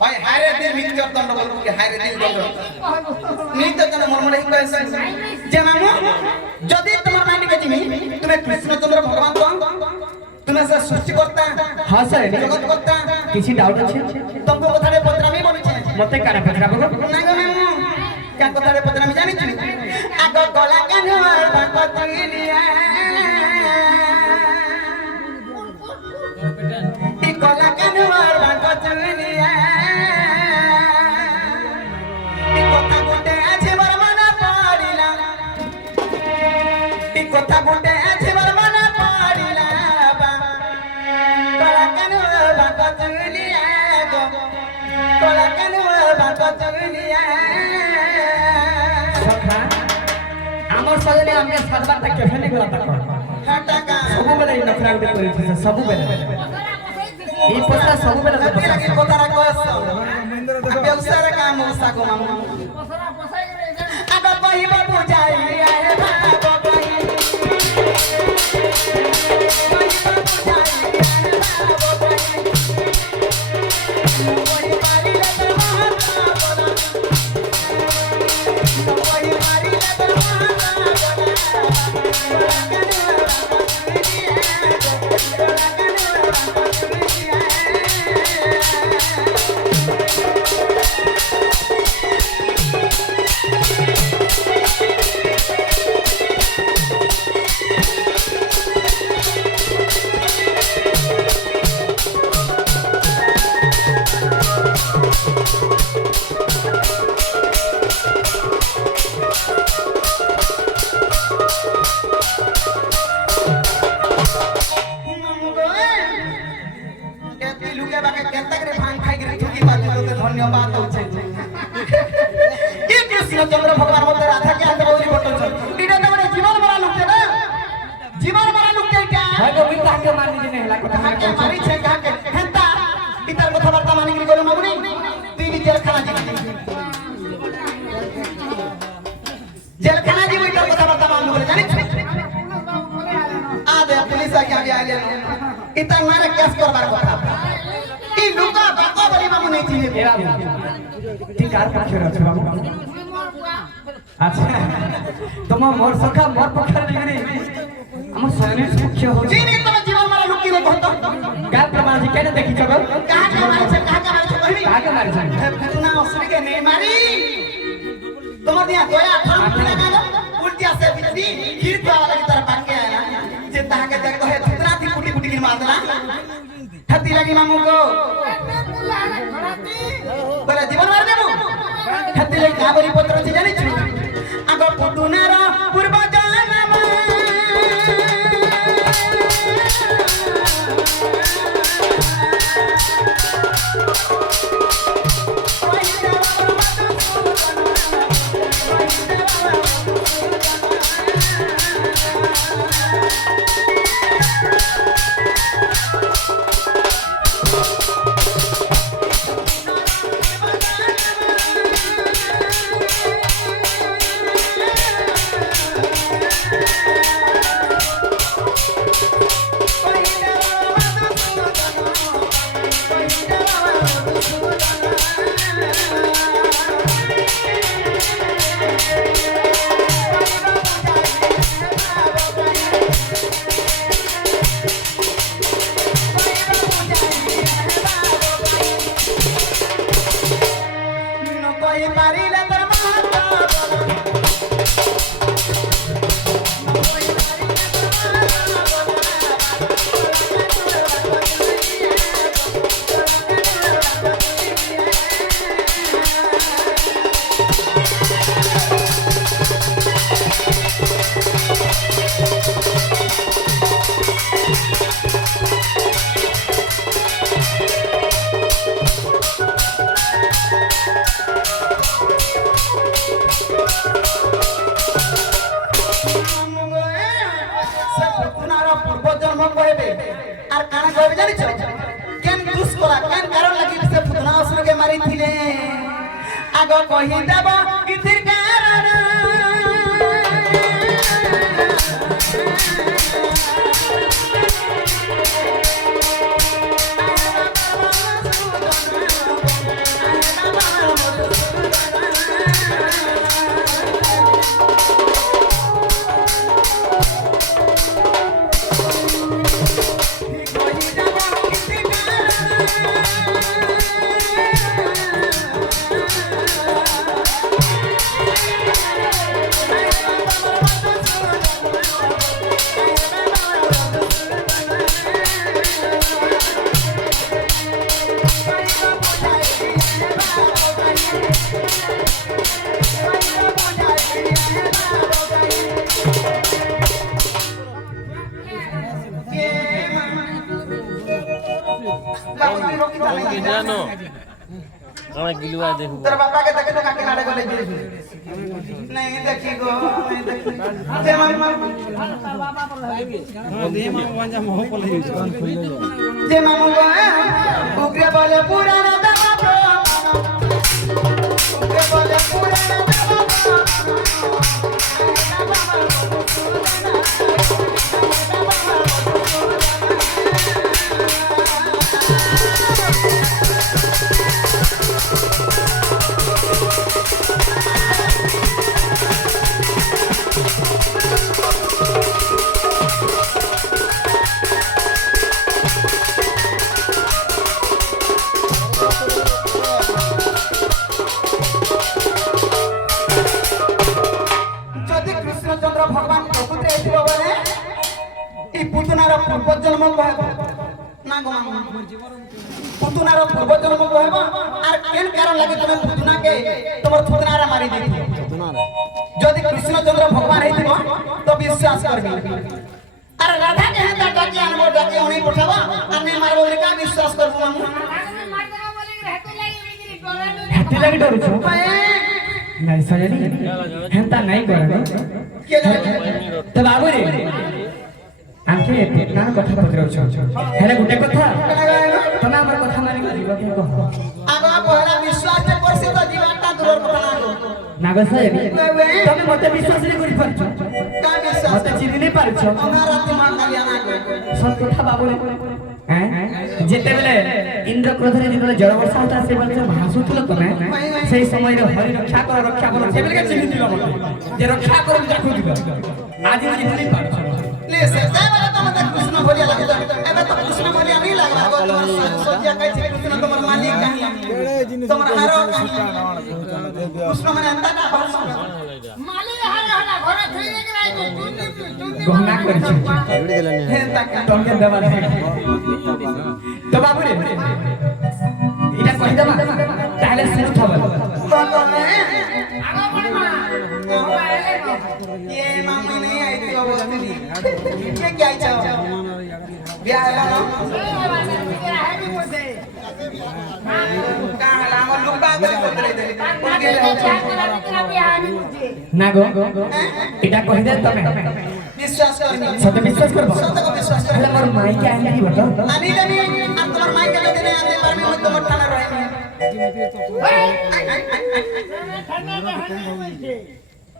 ভাই হায়রে দিল মৃত্যুর দণ্ড বলবো কি হায়রে দিল দণ্ড মৃত্যুর দণ্ড মর্মরে কি কয়েছে যে মামু যদি তোমার মাইন্ডকে তুমি তুমি কৃষ্ণচন্দ্র ভগবান তো তুমি সে সৃষ্টিকর্তা हाँ सर জগৎকর্তা किसी डाउट अच्छे তোমাকে কথারে পত্রামি বলেছে मत काना पकड़ा बगो না গো মামু কেন কথারে পত্রামি জানিছ আগ গলা কেন বাকত গিলিয়া ই গলা কেন বাকত গিলিয়া ই কথা গুটে আছে বড় মনে পড়িলা ই কথা গুটে আছে বড় মনে পড়িলা গলা কেন বাকত গিলিয়া গো গলা কেন বাকত গিলিয়া सखा हमर सजने हमके सातबार तक केफे नहीं गला तक हटाका सब बेले नखरा उठे करी थी सब बेले ई पता सब बेले लगी लगी कोतारा कोस व्यवसाय काम साको मामू आगो कहि बाबू जाई आए बाबू कहि धन्यवाद होचे की कृष्णचंद्र भगवान मते राधा के अंदर गौरी बटन इडा त माने जीवन मरा लुकते ना जीवन मरा लुकते क्या है तो बिन के मारनी नहीं हला कथा के मारी छे का के हेता इतर कथा वार्ता मानी गिरी गलो मगुनी ती जेल खाना जी जेल खाना जी इतर कथा वार्ता मान लो जानी आ दे पुलिस आ गया आले इतर मारे केस करबार कथा ई लुका बाको बली मामू नहीं थी ठीक कार पक्ष रह बाबू अच्छा तुम मोर सखा मोर पक्ष नहीं हम सोने पक्ष हो जी नहीं तो जीवन मारा लुकी रे कहत का प्रमाण जी केने देखि जब कहा के मारी छे कहबी का के मारी छे फतना असुरी के नहीं मारी तुम्हार दिया गोया ठाम लगा दो उल्टिया से बिजली गिर तो लगी तरह पाक के आया जे ता के देखो है फतना थी कुटी कुटी गिर मारला हती लगी मामू को बोला जीवन मार देबो हती लगी काबरी पत्र छी जानि छु आगो पुटुनार पूर्व जन्म आगो कहि देब किथिर कारण জানো আমার গিলুয়া দেখো তোর বাবা के देखे तो काके नाड़े गले गिर नहीं देखी गो नहीं देखी जे मामा जे मामा गो उग्रे बोले पुराना दवा उग्रे बोले पुराना যদি কৃষ্ণচন্দ্র ভগবান প্রকৃতি হইছিল বলে এই পুতনার পূর্বজন্ম কহব না গো মামা পুতনার পূর্বজন্ম কহব আর কেন কারণ লাগে তুমি পুতনাকে তোমার পুতনারা মারি দিছো যদি কৃষ্ণচন্দ্র ভগবান হইছিল তো বিশ্বাস করবি আর রাধা কে হেতা ডাকি আনবো ডাকি উনি পঠাবো আমি মারবো বলে কা বিশ্বাস করবো মামা হাতে লাগি ডরছো নাই সজানি হেনতা নাই করে কে জানে তো বাবু রে আনকে না কথা পত্রছ হেলে গুটে কথা তুমি আমার কথা মানি দিব কি কহ আগা পহলা বিশ্বাস তে করছে তো জীবনটা দূরের কথা না গো নাগা সাহেব তুমি মতে বিশ্বাস নি করি পারছো কা বিশ্বাস মতে চিনি নি পারছো আমার রাতে মান কালিয়া না গো সব কথা বাবু রে হ্যাঁ যেতে বেলে ইন্দ্র ক্রোধরে যেতে জড় বর্ষা হতা সে বলে ভাসুছিল তুমি সেই সময়ে হরি রক্ষা করো সে বলে চিনি দিল মতে যে রক্ষা করো দেখো দিল আজ আমি চিনি পারছো ले से जाबला तमते कृष्ण भरिया लगे तो एबे तो कृष्ण भरिया नहीं लागला गो तोर सोचिया कहि छी कृष्ण तमर मालिक कहीं तमर हारो कहीं कृष्ण माने अंता का भाषा मालिक हारो हना घरे थई दे के राई গহনা করেছি हे तक তোমাকে দেবা তো বাবু রে এটা কই দেবা তাহলে শুরু থাকবে तो में আগো বড়মা ये मामी नहीं आई थी वो बोलती थी ये क्या आई चाहो ब्याह है ना कहाँ ला हम लोग बागरी बोल रहे थे उनके না গো এটা কই দে তুমি विश्वास करनी সত্যি বিশ্বাস করব सत्य को विश्वास कर তাহলে আমার মাইকে আইনি কি বটো आनी जानी हम तुम्हारे माइक के लेते नहीं आते पर मैं तो मत ठाना रहे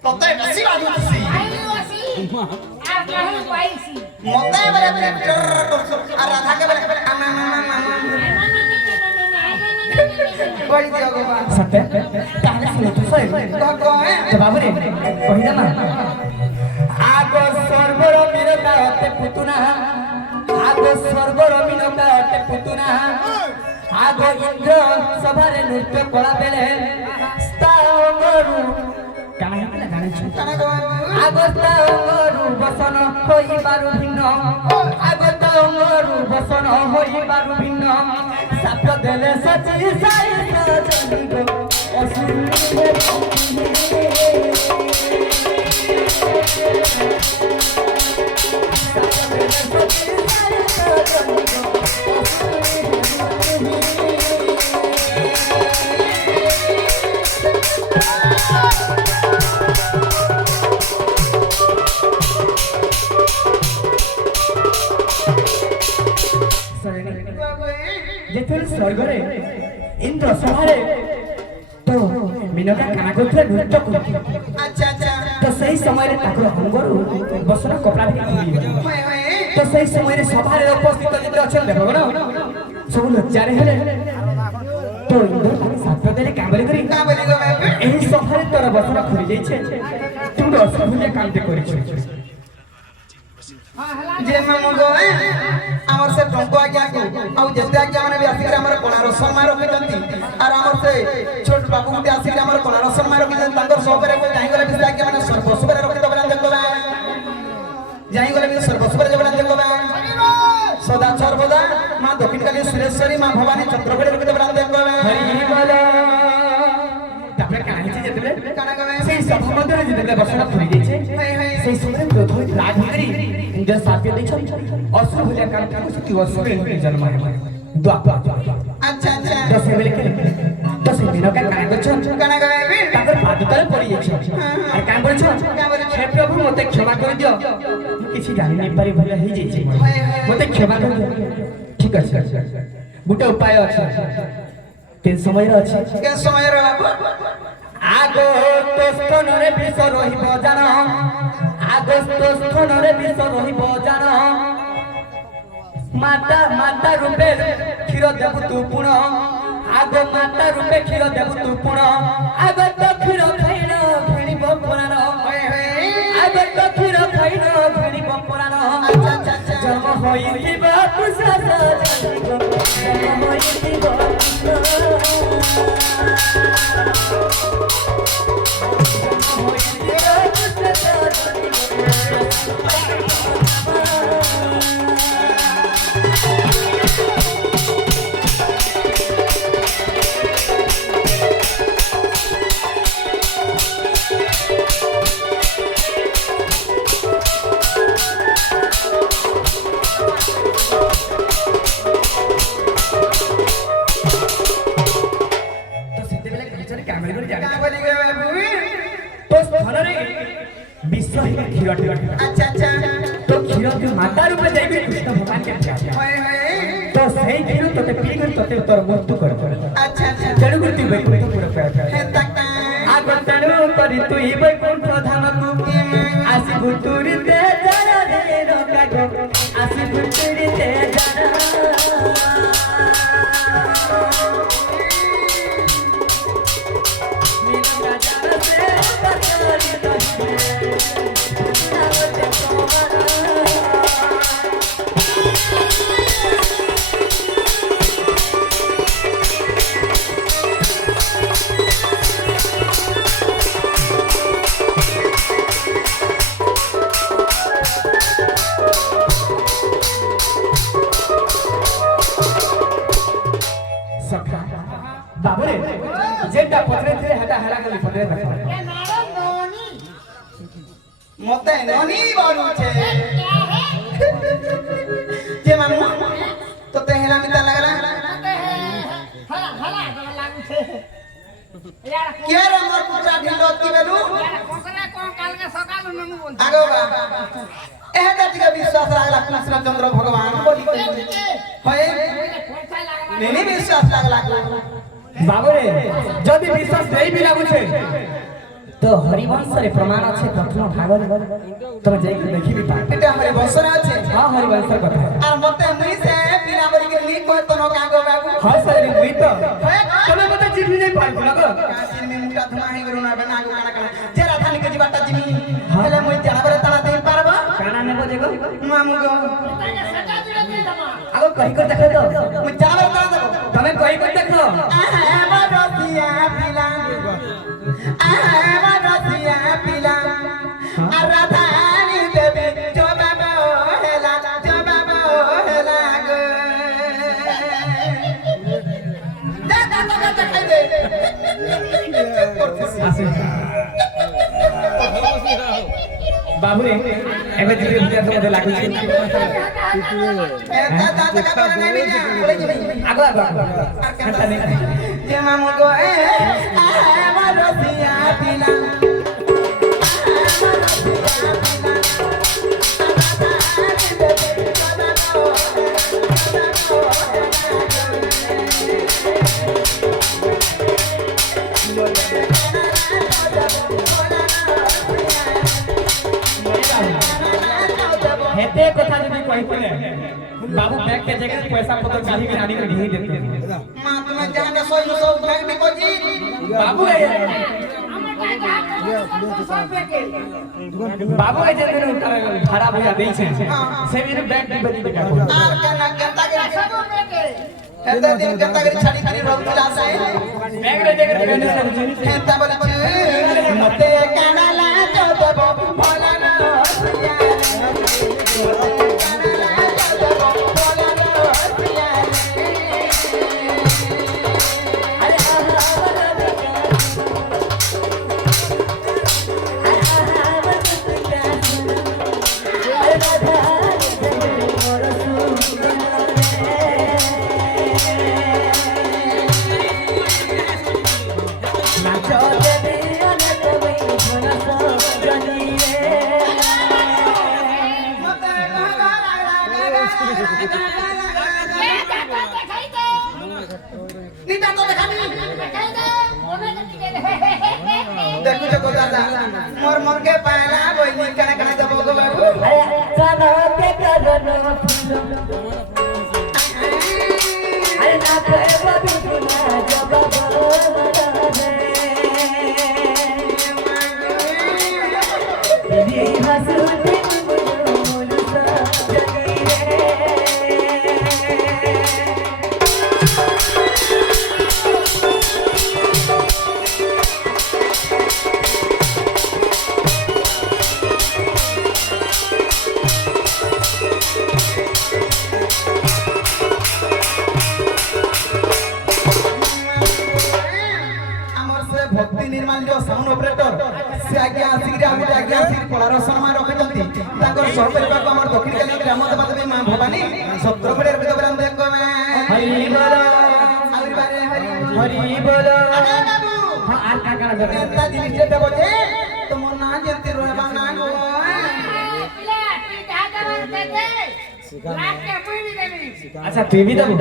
तो ते बसी बात बसी मते बरे बरे और राधा के बरे कोई दिया गो बात সত্যি তাহলে শুনো তো সই को है তো বাবু রে কই দেবা আগো সর্বর মিরতা হতে পুতুনা আগো সর্বর মিরতা হতে পুতুনা আগো ইন্দ্র সভারে নৃত্য করা বেলে স্তাগরু কানা হেলা জানিছো खाना को আগো স্তাগরু বসন হইবারু ভিন্ন আগো স্তাগরু বসন হইবারু ভিন্ন সাপ দেলে সচি সাই সজনি গো অসুরে যেতেন স্বর্গরে ইন্দ্র সভারে তো মিনকা কানা করতে নৃত্য করতে अच्छा अच्छा তো সেই সময়ে তাকর অঙ্গরু বসন কপড়া দিয়ে খুলি ओए ओए তো সেই সময়ে সভারে উপস্থিত যেতে অছেন দেখো না সব লজ্জারে হেলে তো ইন্দ্র তাকে সাত দেলে কামড়ে করি का बोली गो मैं এই সভারে তোর বসন খুলি যাইছে তুমি অসভ্য কামতে করেছো जे मैं मंगो है हमर से टंको आज्ञा को आउ जते आज्ञा माने भी आसी हमर कोणार सम्मान रखि जंती और हमर से छोट बाबू के आसी हमर कोणार सम्मान रखि जंती तांकर सबरे को जाई गले भी आज्ञा माने सर्वस्वरे रखि दबला देखबा जाई गले भी सर्वस्वरे जबला देखबा सदा सर्वदा मां दक्षिण काली सुरेश्वरी मां भवानी चंद्रगढ़ रखि दबला देखबा হরি বল তারপরে কাহিনী যেতে काना गवे সেই সভা মধ্যে যেতে বসন খুলি যাইছে সেই সময় প্রথম রাগ করি ইন্দ্র সাথে দেখছ অসুর ভুলিয়া কারণ সত্যি অসুর জন্ম দ্বাপা अच्छा अच्छा ଆଚ୍ଛା ତ ସେ ବେଲେ କେ ତ ସେ ମିନକା କାଣା କରଛନ୍ କାଣା ଗାଇବି ତାଙ୍କର ପାଦ ତଳେ ପଡି ଯାଇଛନ୍ আর কাম করছন হে প্রভু মতে ক্ষমা করে দিও মু কিছু জানি নাই পারি ভুল হই যাইছি মতে ক্ষমা করে দিও ঠিক আছে গোটে উপায় আছে কেন সময় আছে কে সময় রে বাবু আগো তো স্তনরে বিষ রহিব জান আগো তো স্তনরে বিষ রহিব জান মাতা মাতা রূপে ক্ষীর দেবু তু পুণ আগো মাতা রূপে ক্ষীর দেবু তু পুণ আগো তো ক্ষীর খাইল ভিড়িব পুরাণ আগো তো ক্ষীর খাইল ভিড়িব পুরাণ জন্ম হইব কুশাস জন্ম হইব আচ্ছা আচ্ছা তো ক্ষীর তুই মাতা রূপে যাইবি কৃষ্ণ ভগবান কে তো সেই ক্ষীর তোতে পি করে তোতে তোর মৃত্যু করে আচ্ছা আচ্ছা তেণু করে তুই বৈকুণ্ঠ পুর হে তাকা আগ তেণু করে তুই বৈকুণ্ঠ ধামকু আসি ভুতুরিতে জানা রে রকাগ আসি ভুতুরিতে জানা মিনকা জানা সে পাতরি তহে নামতে তোমারা বাবুরে যেটা পত্রে ଥିଲେ হেটা হেলা গলি পত্রে দেখো ये नारद नौनी মতে ননি বলুছে क्या है যে মামু তো তে হেলা মিতা লাগলা कहते हैं हला हला लागू छे यार কে রে মোর পুচা ঢিলত কি বেলু यार कोकरा को काल के सकाल ननु बोल আগো বা এহেটা টিকে বিশ্বাস লাগলা কৃষ্ণচন্দ্র ভগবান বলি হয় पैसा लागला নেনি বিশ্বাস লাগলা বাবুরে যদি বিশ্বাস দেই বি লাগুছে তো হরিবংশরে প্রমাণ আছে প্রথম ভাগরে তুমি যাই দেখিবি পা এটা হরে বসরে আছে হ্যাঁ হরিবংশর কথা আর মতে মুই সে বিনা বলি কে নি কই তনো কাগো বাবু হ্যাঁ স্যার মুই তো হয় তুমি মতে জিভি নাই পারবো না গো কাজিন মে মুটা ধমা হে গরু না বেনা আগো কানা কানা যে রাধা নিকে জিবাটা জিমি হেলে মুই জানা বলে তালা দেই পারবা কানা নেবো দেখো মামু গো ताके सटा दिले दे दमा আগো কই কই দেখো তো মুই জানা বলে তালা দেবো তুমি কই কই দেখো রসিয়া পিলা রসিয়া পিলা আর রাধানি দেবী জো বাবা হেলা গো দেখাই দে আসে বাবুরে এবে জিভি ভিতরে তোমাদের লাগুছে আগো আগো কাটা নেই যে মামু গো আমার রসিয়া পিলা হেতে কথা যদি কই কইলে বাবু ব্যাগ के जगह पैसा पत्र काढ़ी के आनी के ढी देते মা তুমি জানা সই সব ব্যাগ ডিপোজিট बाबू बाबू के जन भाड़ा भैया देई छे से भी बैग डिपॉजिट का আর কেন গেতা গে सब बेटे এত দিন গেতা গে ছাড়ি ছাড়ি রোজ যাসে बैग रे जगह হেতা বলছি মতে কানালা তো দেব ভোলা না রসিয়া বুঝো গো দাদা মোর মনকে পায়না বইনি কেন কেন দেবো গো বাবু কানতে কারণ আরে না কইবা বিনা জবাব রে হাসুতে মুলুসা জগই রে আমার সে ভক্তি নির্মাণ যে সাউন্ড অপারেটর সে আগে আসিকি আমি আগে আসিকি কলার সম্মান রଖିଛନ୍ତି তাଙ୍କର ସହପରିବାର ଆମର ଦକ୍ଷିଣ କାଲି ଗ୍ରାମ ଦେବା ଦେବୀ ମା ଭବାନୀ ସତ୍ରପଡ଼ିଆର ବିଦଗ୍ରାମ ଦେଖ ମେ ହରି ବୋଲ ଆହୁରି ବାରେ ହରି ବୋଲ ଆରେ ବାବୁ ହଁ আর কাকা ধরে ଏନ୍ତା ଜିନିଷ ଦେବ ଯେ ତୁମ ନାଁ ଯେମିତି ରହିବା ନା ଗো আচ্ছা তুই বি দেবো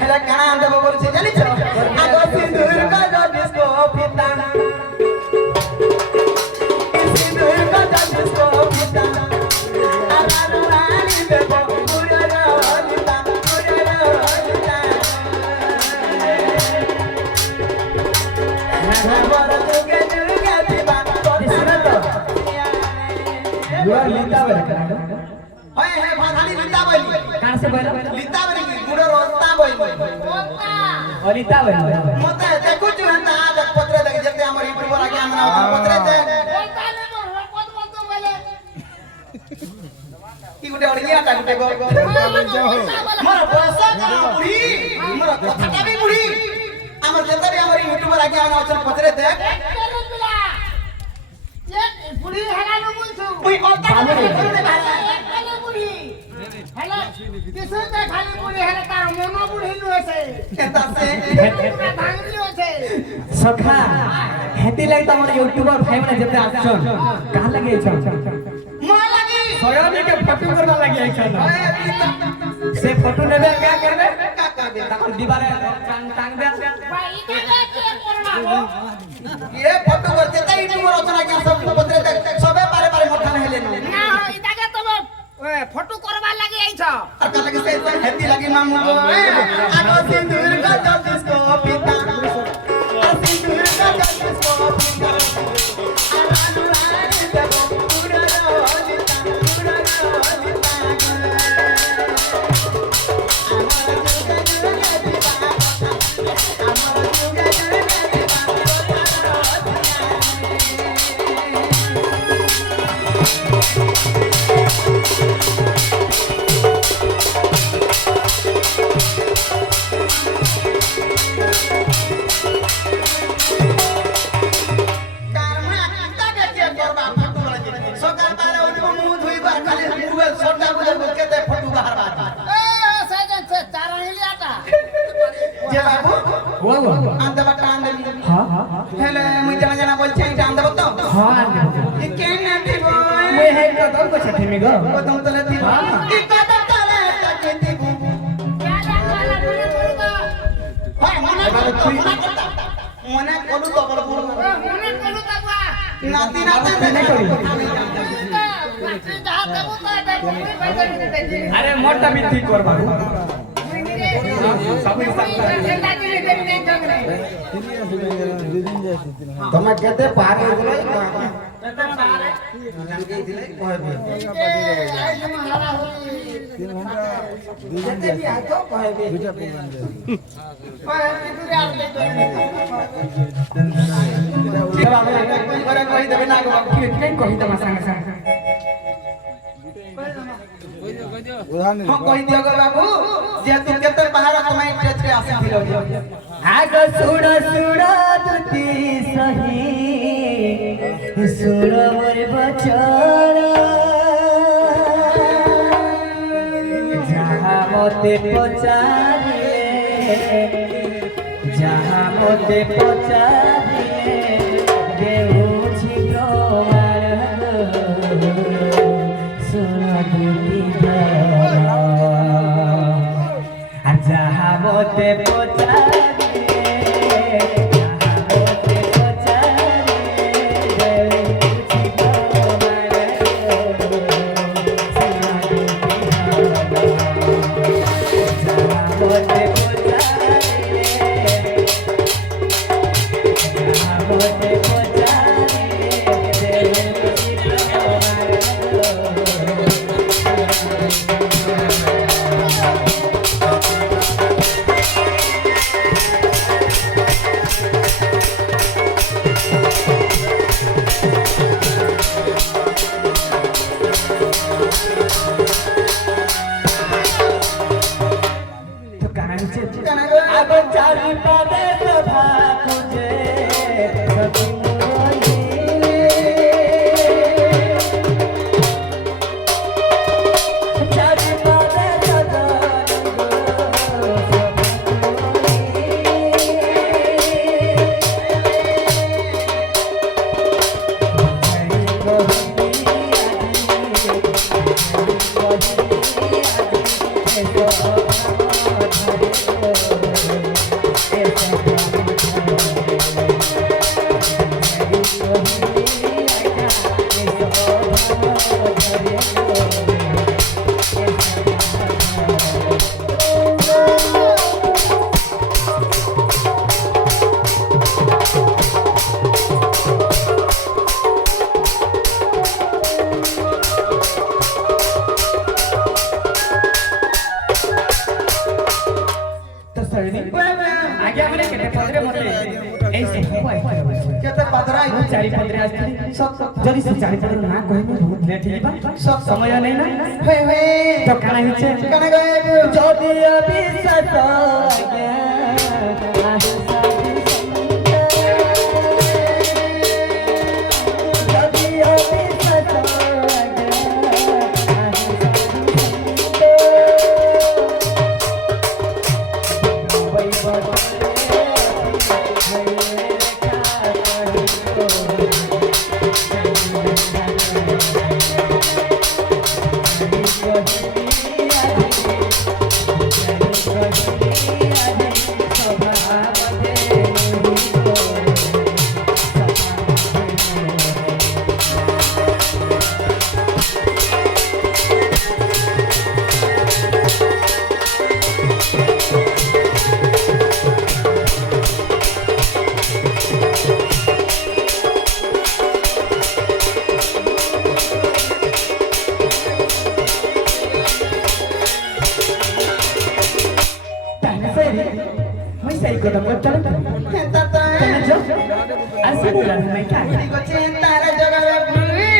ହେଲେ କାଣା ଦେବ ବୋଲୁଛି ଜାଣିଛ ଆଗ ସିନ୍ଦୁର ଗଜ ଡିସ୍କୋ ଫିତା ସିନ୍ଦୁର ଗଜ ଡିସ୍କୋ ଫିତା ଆରାରୁ ଆଣି ଦେବ ପୁରର ହଲିତା ପୁରର ହଲିତା ବର ଯୁগে ଯୁগে ଥିବା ଶୁଣ ତ ଗୁଆ ଲିତା ବେରେ କରା ହଏ ହେ ଭାଧାନି ଲିତା ବଇଲି କାଣ ସେ ବୋଇଲା ଲିତା ବଇଲି ଗୁଡର ରସ୍ତା ବଇଲି অলিতা বেরে মতে দেখুଛୁ ହେନ୍ତା ଦେখ ପତ୍ରେ ଦେଖ ଯେତେ ଆମର ୟୁଟ୍ୟୁବର ଆଜ୍ଞା ଆମର ପତ୍ରେ ଦେଖ কি গুটে অড়িয়াটা গুটে গো মোর বয়স কম বুড়ি মোর কথাটা বি বুড়ি আমার যেতে বি আমার ইউটিউবার আগে আমরা অচল পত্রে দেখ বুড়ি হেলানো বলছো ওই কথা বলে বুড়ি হেলা কিছুতে খালি বুড়ি হেলা তার মন বুড়ি নছে কেতা সে ভাঙলি আছে সখা হেতি লাগি তো আমার ইউটিউবার ভাই মানে যেতে আসছন কাহ লাগি আইছন মা লাগি সয়নি কে ফটো করবা লাগি আইছন ওই পিতা সে ফটো নেবে কা করবে কাকা দে তখন দিবারে টাং দে ভাই এটা কে করবা গো ये फोटो करते ता यूट्यूबर रचना के सब पत्रे देख सबे पारे पारे मोठा हेले न না ইটাকে তো ফটো করবার লাগি আইছ अका लगे से हेती लगी मामू को आगो सिंदूर का जस्को पिता सिंदूर का जस्को पिता आरानु आरे देबो पुरा हलिता पुरा हलिता আমার যুগে যুগে দিবা वो अंदर टांग दे हां हां हेले मुई जना जना बोलछे इटा अंदर बतो हां ये केना दिबो मैं है तो दम को छथि में गो ओ तुम तले दिबो ई कदम तले तक दिबो हाय मने मने कोलु तो बड़ बड़ नाती नाती नहीं करी अरे मोटा भी ठीक करबा तमे केते पारे बोलै केते पारे जानके दिले कहबे 3 घंटा जेते भी आतो कहबे दुटा प्रोग्राम दे ओए कितुरे आते जब आगे कोई करे कहि देबे ना गो नहीं कहि दमा संग संग हम कहि दियो गो बाबू जे तू केते बाहर कमाई टेच रे आसिथिलो आग सुड़ सुड़ दुती सही सुड़ मोर बचन जहाँ मते पचारे जहाँ मते पचारे देउछि प्रमाण सुड़ दुती जहाँ मते पचारे तो सरनी आगे हमने केते पदरे मते এই সব আইছে কেতে পাদরাই চারি পদরে আসছে সব সব যদি সে চারি পদরে না কইবে বহুত লেট হইবা সব সময় নাই না হে হে তো কানা হইছে কানে গায়ে যদি অবিশ্বাস আগে যদি অবিশ্বাস मैं सही कदम पर चल তাতা जो ऐसे बोला मैं क्या চিন্তার জগবে ভুলবি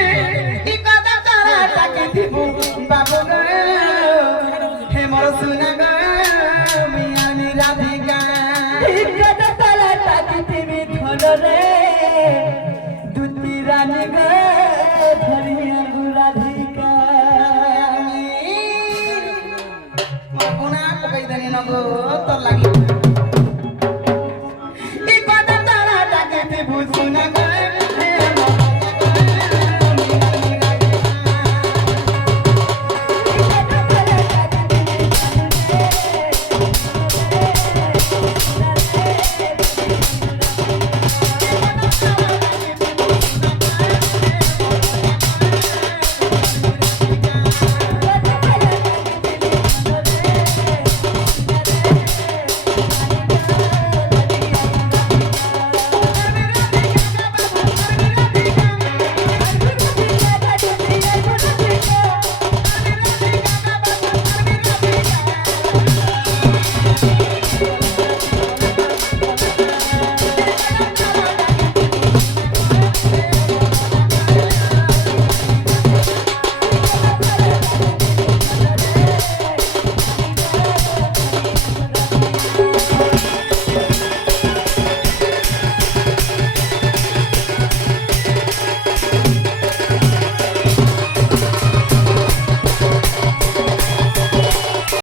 ই কথা তারা তাকে দিব বাবু গো